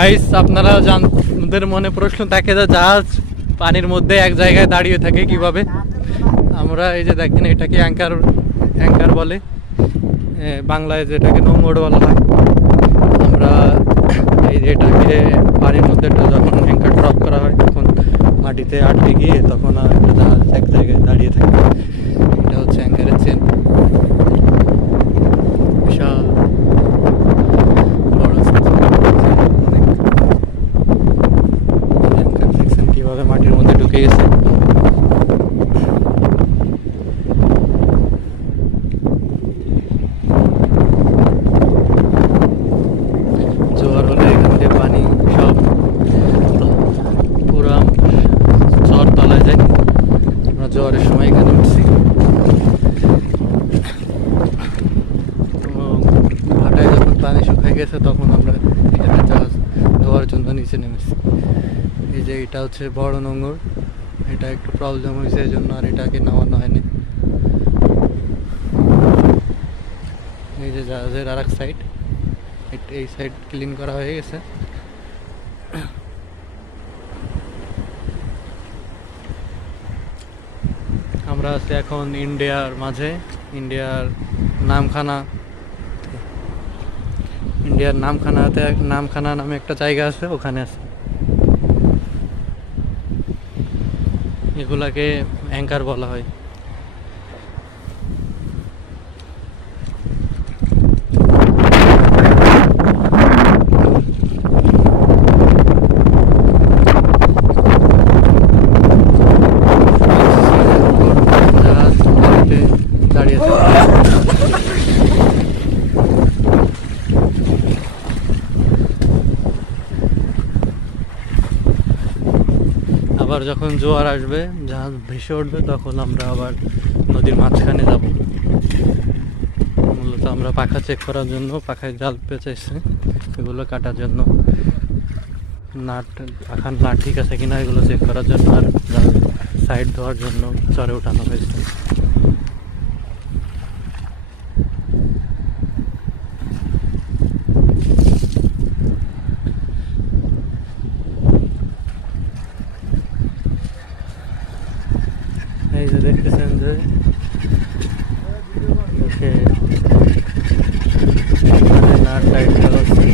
Guys আপনারা জানদের মনে প্রশ্ন থাকে যে জাহাজ পানির মধ্যে এক জায়গায় দাঁড়িয়ে থাকে কীভাবে? আমরা এই যে দেখেন, এটাকে অ্যাঙ্কার অ্যাঙ্কার বলে। বাংলায় যেটাকে নোংর বলা হয়। আমরা এই যে এটাকে পানির মধ্যে যখন অ্যাঙ্কার ড্রপ করা হয়, তখন মাটিতে আটকে গিয়ে তখন একটা জাহাজ এক জায়গায় দাঁড়িয়ে থাকে এটা হচ্ছে অ্যাঙ্কারের চেন বিশাল বড় অনেক অ্যাঙ্কার দেখছেন কীভাবে মাটির মধ্যে ঢুকে গেছে জোয়ার হলে এখান থেকে পানি সব পুরো চর তলায় যায় আমরা জোয়ারের সময় এখানে উঠছি এবং ভাটায় যখন পানি শুকিয়ে গেছে, তখন আমরা এখানে জাহাজ ধোয়ার জন্য নিচে নেমেছি। এই যে এটা হচ্ছে বড় নোংর এটা একটু প্রবলেম হয়েছে, এই জন্য আর এটাকে নামানো হয়নি। এই যে জাহাজের আর এক সাইড এই সাইড ক্লিন করা হয়ে গেছে। আমরা আছি এখন ইন্ডিয়ার মাঝে, ইন্ডিয়ার নামখানা। ইন্ডিয়ার নামখানাতে নামখানা নামে একটা জায়গা আছে ওখানে আছে। এগুলাকে অ্যাঙ্কার বলা হয়। দাঁড়িয়ে আবার যখন জোয়ার আসবে, জাহাজ ভেসে উঠবে, তখন আমরা আবার নদীর মাঝখানে যাব। মূলত আমরা পাখা চেক করার জন্য, পাখায় জাল পেঁচাইছে, এগুলো কাটার জন্য। নাট পাখার নাট ঠিক আছে কিনা এগুলো চেক করার জন্য, আর সাইড ধোয়ার জন্য চরে ওঠানো হয়েছে। এই যে দেখতেছেন যে নাট লাইট